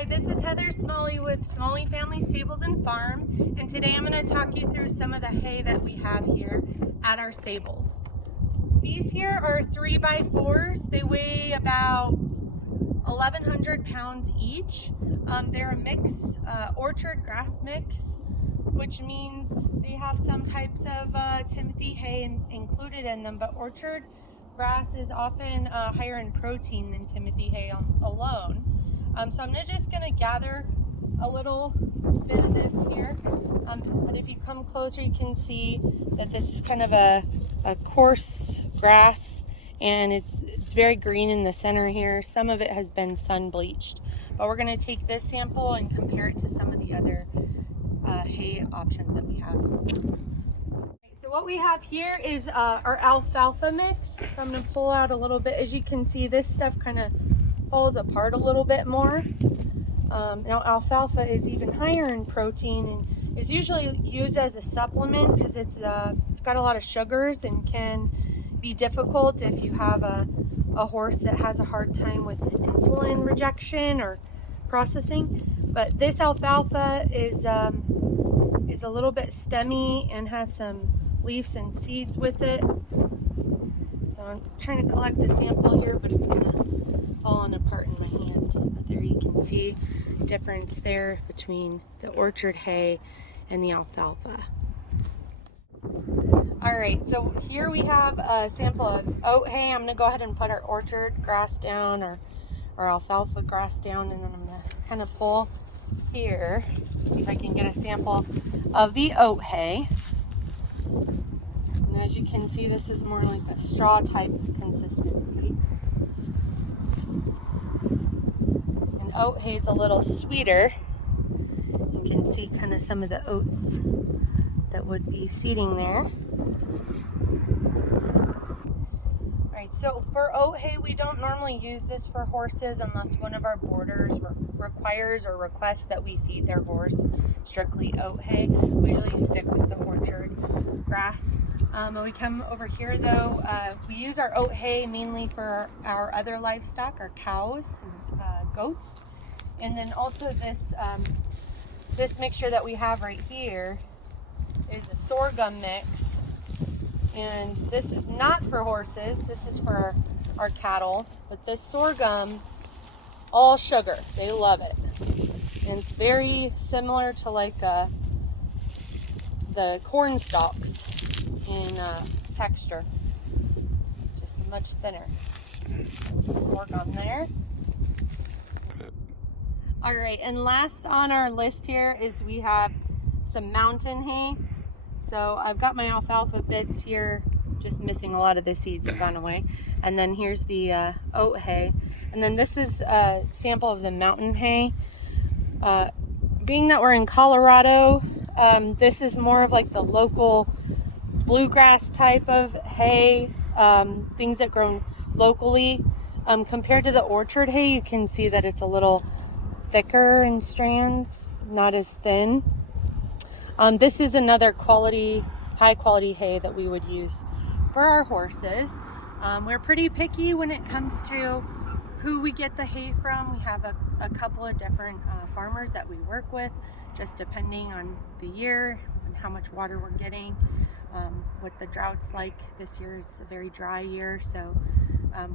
Hi, this is Heather Smalley with Smalley Family Stables and Farm, and today I'm going to talk you through some of the hay that we have here at our stables. These here are 3x4s. They weigh about 1,100 pounds each. They're a mix, orchard grass mix, which means they have some types of Timothy hay included in them, but orchard grass is often higher in protein than Timothy hay alone. So I'm just going to gather a little bit of this here, but if you come closer you can see that this is kind of a coarse grass, and it's very green in the center here. Some of it has been sun bleached, but we're going to take this sample and compare it to some of the other hay options that we have. So what we have here is our alfalfa mix. I'm going to pull out a little bit. As you can see, this stuff kind of falls apart a little bit more. Now alfalfa is even higher in protein and is usually used as a supplement because it's got a lot of sugars and can be difficult if you have a horse that has a hard time with insulin rejection or processing. But this alfalfa is a little bit stemmy and has some leaves and seeds with it. So I'm trying to collect a sample here, but it's gonna falling apart in my hand. But there you can see the difference there between the orchard hay and the alfalfa. All right, so here we have a sample of oat hay. I'm gonna go ahead and put our orchard grass down or alfalfa grass down, and then I'm gonna kind of pull here, see if I can get a sample of the oat hay. And as you can see, this is more like a straw type consistency. Oat hay is a little sweeter. You can see kind of some of the oats that would be seeding there. Alright, so for oat hay, we don't normally use this for horses unless one of our boarders requires or requests that we feed their horse strictly oat hay. We usually stick with the orchard grass. When we come over here though, we use our oat hay mainly for our other livestock, our cows and goats. And then also this mixture that we have right here is a sorghum mix. And this is not for horses, this is for our cattle. But this sorghum, all sugar, they love it. And it's very similar to like the corn stalks in texture, just much thinner. That's a sorghum there. All right, and last on our list here is we have some mountain hay. So I've got my alfalfa bits here, just missing a lot of the seeds have gone away. And then here's the oat hay. And then this is a sample of the mountain hay. Being that we're in Colorado, this is more of like the local bluegrass type of hay, things that grow locally. Compared to the orchard hay, you can see that it's a little thicker in strands, not as thin. This is another high quality hay that we would use for our horses. We're pretty picky when it comes to who we get the hay from. We have a couple of different farmers that we work with, just depending on the year and how much water we're getting, what the drought's like. This year is a very dry year, so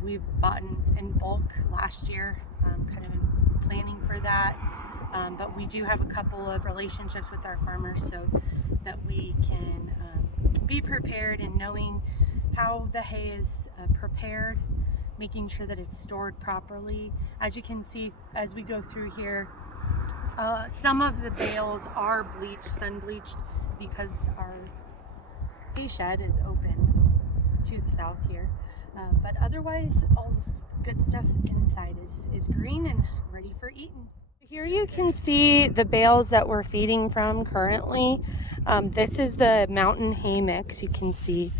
we've bought in bulk last year, kind of in planning for that. But we do have a couple of relationships with our farmers so that we can be prepared in knowing how the hay is prepared, making sure that it's stored properly. As you can see, as we go through here, some of the bales are bleached, sun bleached, because our hay shed is open to the south here. But otherwise, all this good stuff inside is green and ready for eating. Here you can see the bales that we're feeding from currently. This is the mountain hay mix. You can see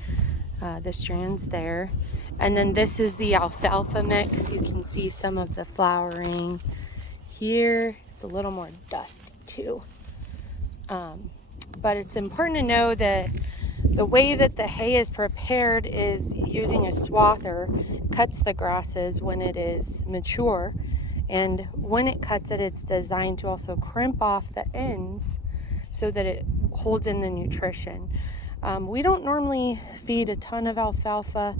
the strands there. And then this is the alfalfa mix. You can see some of the flowering here. It's a little more dusty too. But it's important to know that the way that the hay is prepared is using a swather, cuts the grasses when it is mature, And when it cuts it, it's designed to also crimp off the ends so that it holds in the nutrition. We don't normally feed a ton of alfalfa,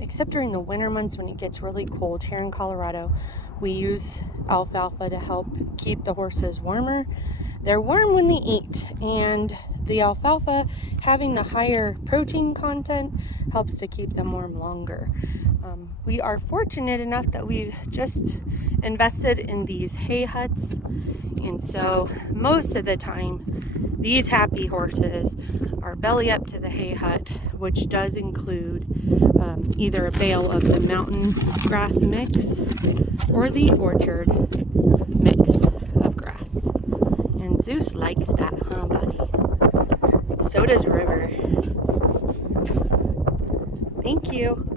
except during the winter months when it gets really cold here in Colorado. We use alfalfa to help keep the horses warmer. They're warm when they eat, and the alfalfa, having the higher protein content, helps to keep them warm longer. We are fortunate enough that we've just invested in these hay huts, and so most of the time these happy horses are belly up to the hay hut, which does include either a bale of the mountain grass mix or the orchard mix of grass. And Zeus likes that, huh, buddy? So does River. Thank you.